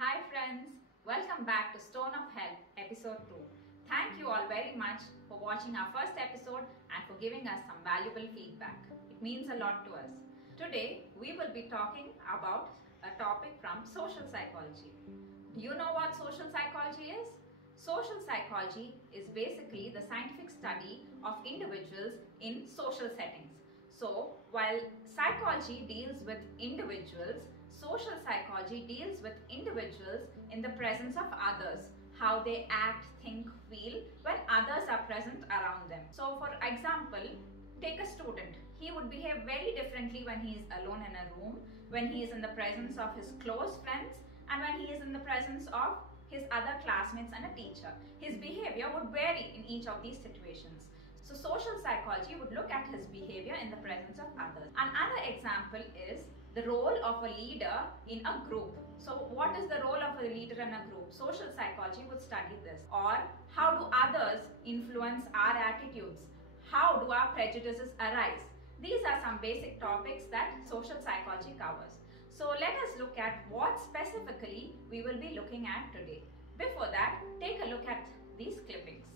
Hi friends, welcome back to Stone of Health episode 2. Thank you all very much for watching our first episode and for giving us some valuable feedback. It means a lot to us. Today we will be talking about a topic from social psychology. Do you know what social psychology is? Social psychology is basically the scientific study of individuals in social settings. So, while psychology deals with individuals, social psychology deals with individuals in the presence of others, how they act, think, feel when others are present around them. So, for example, take a student. He would behave very differently when he is alone in a room, when he is in the presence of his close friends, and when he is in the presence of his other classmates and a teacher. His behavior would vary in each of these situations. So social psychology would look at his behavior in the presence of others. Another example is the role of a leader in a group. So what is the role of a leader in a group? Social psychology would study this. Or how do others influence our attitudes? How do our prejudices arise? These are some basic topics that social psychology covers. So let us look at what specifically we will be looking at today. Before that, take a look at these clippings.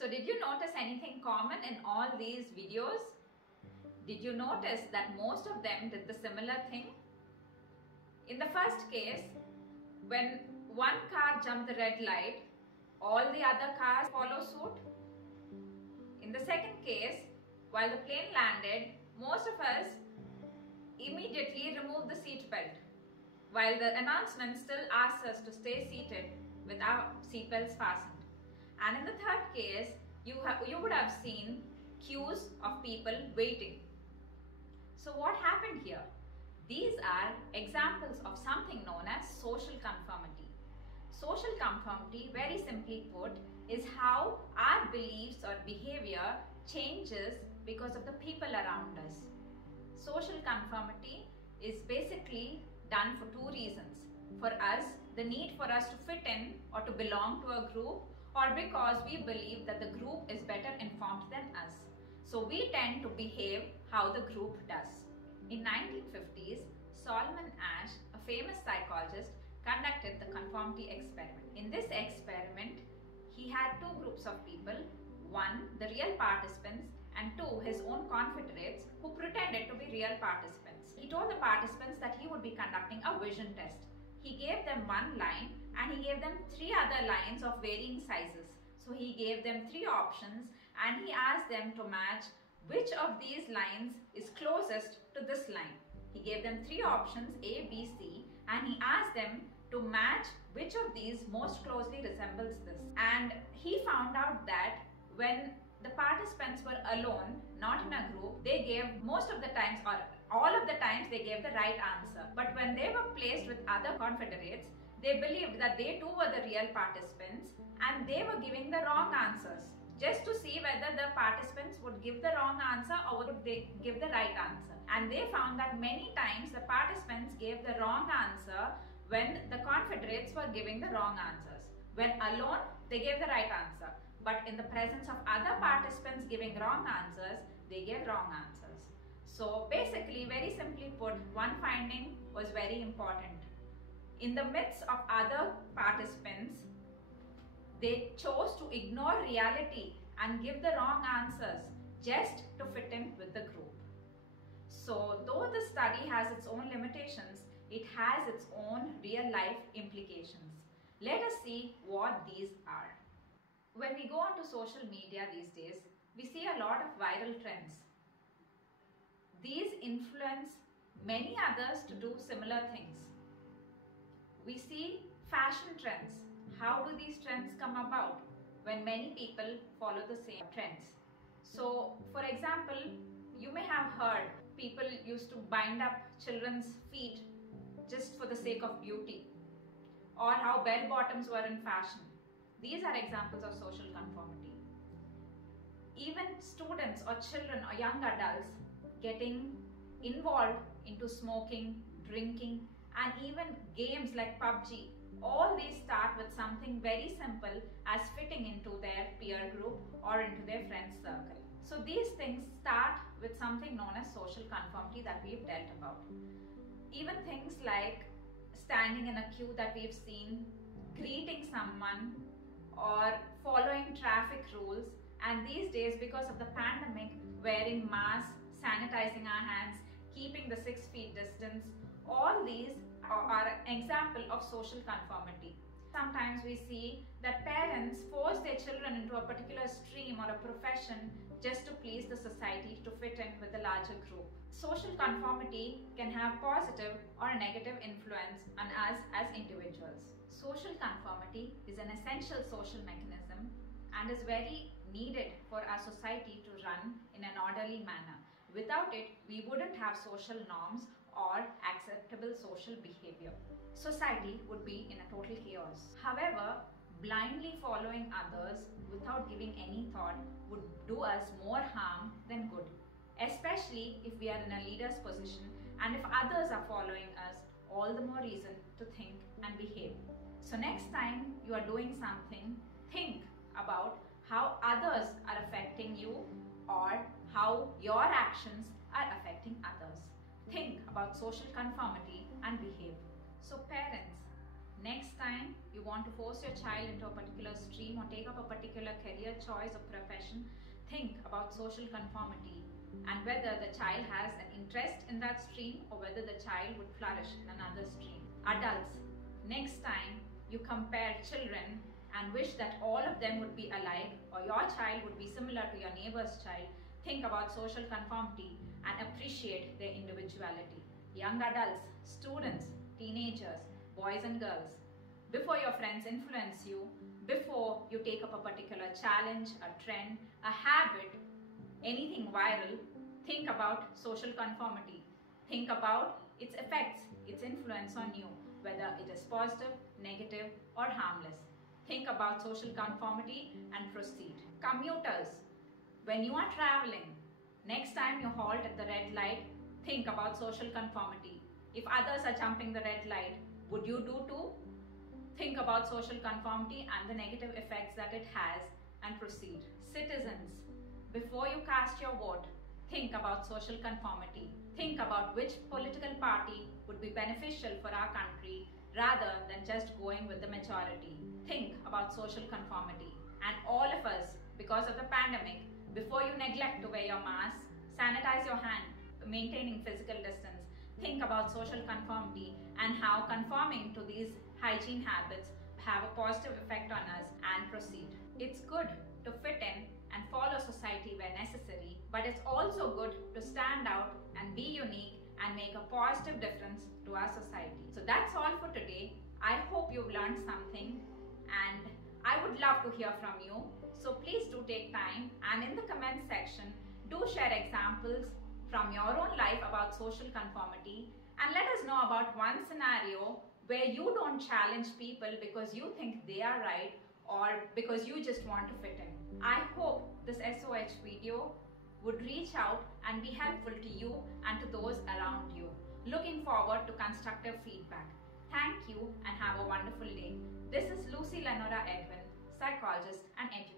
So did you notice anything common in all these videos? Did you notice that most of them did the similar thing? In the first case, when one car jumped the red light, all the other cars follow suit. In the second case, while the plane landed, most of us immediately removed the seat belt, while the announcement still asks us to stay seated with our seat belts fastened. And in the third case, you would have seen queues of people waiting. So what happened here? These are examples of something known as social conformity. Social conformity, very simply put, is how our beliefs or behavior changes because of the people around us. Social conformity is basically done for two reasons. For us, the need for us to fit in or to belong to a group, or because we believe that the group is better informed than us. So we tend to behave how the group does. In 1950s, Solomon Asch, a famous psychologist, conducted the Conformity Experiment. In this experiment, he had two groups of people, one, the real participants, and two, his own confederates who pretended to be real participants. He told the participants that he would be conducting a vision test. He gave them one line and he gave them three other lines of varying sizes. So he gave them three options and he asked them to match which of these lines is closest to this line. He gave them three options A, B, C, and he asked them to match which of these most closely resembles this. And he found out that when the participants were alone, not in a group, they gave most of the times or all of the times they gave the right answer. But when they were placed with other confederates, they believed that they too were the real participants and they were giving the wrong answers, just to see whether the participants would give the wrong answer or would they give the right answer. And they found that many times the participants gave the wrong answer when the confederates were giving the wrong answers. When alone, they gave the right answer. But in the presence of other participants giving wrong answers, they gave wrong answers. So basically, very simply put, one finding was very important. In the midst of other participants, they chose to ignore reality and give the wrong answers just to fit in with the group. So though the study has its own limitations, it has its own real life implications. Let us see what these are. When we go onto social media these days, we see a lot of viral trends. These influence many others to do similar things. We see fashion trends. How do these trends come about? When many people follow the same trends. So, for example, you may have heard people used to bind up children's feet just for the sake of beauty. or how bell bottoms were in fashion. These are examples of social conformity. Even students or children or young adults getting involved into smoking, drinking, and even games like PUBG. All these start with something very simple as fitting into their peer group or into their friends circle. So these things start with something known as social conformity that we've dealt about. Even things like standing in a queue that we've seen, greeting someone, or following traffic rules, and these days because of the pandemic, wearing masks, sanitizing our hands, keeping the 6 feet distance, all these are an example of social conformity. Sometimes we see that parents force their children into a particular stream or a profession just to please the society, to fit in with the larger group. Social conformity can have positive or negative influence on us as individuals. Social conformity is an essential social mechanism and is very needed for our society to run in an orderly manner. Without it, we wouldn't have social norms or acceptable social behavior. Society would be in a total chaos. However, blindly following others without giving any thought would do us more harm than good, especially if we are in a leader's position, and if others are following us, all the more reason to think and behave. So next time you are doing something, think about how others are affecting you or how your actions are affecting others. Think about social conformity and behave. So parents, next time you want to force your child into a particular stream or take up a particular career choice or profession, think about social conformity and whether the child has an interest in that stream or whether the child would flourish in another stream. Adults, next time you compare children and wish that all of them would be alike or your child would be similar to your neighbor's child, think about social conformity and appreciate their individuality. Young adults, students, teenagers, boys and girls, before your friends influence you, before you take up a particular challenge, a trend, a habit, anything viral, think about social conformity. Think about its effects, its influence on you, whether it is positive, negative, or harmless. Think about social conformity and proceed. Commuters, when you are traveling, next time you halt at the red light, think about social conformity. If others are jumping the red light, would you do too? Think about social conformity and the negative effects that it has and proceed. Citizens, before you cast your vote, think about social conformity. Think about which political party would be beneficial for our country rather than just going with the majority. Think about social conformity. And all of us, because of the pandemic, before you neglect to wear your mask, sanitize your hand, maintaining physical distance, think about social conformity and how conforming to these hygiene habits have a positive effect on us and proceed. It's good to fit in and follow society where necessary, but it's also good to stand out and be unique and make a positive difference to our society. So that's all for today. I hope you've learned something and I would love to hear from you. So please do take time and in the comment section, do share examples from your own life about social conformity and let us know about one scenario where you don't challenge people because you think they are right or because you just want to fit in. I hope this SOH video would reach out and be helpful to you and to those around you. Looking forward to constructive feedback. Thank you and have a wonderful day. This is Lucy Lenora Edwin, psychologist and educator.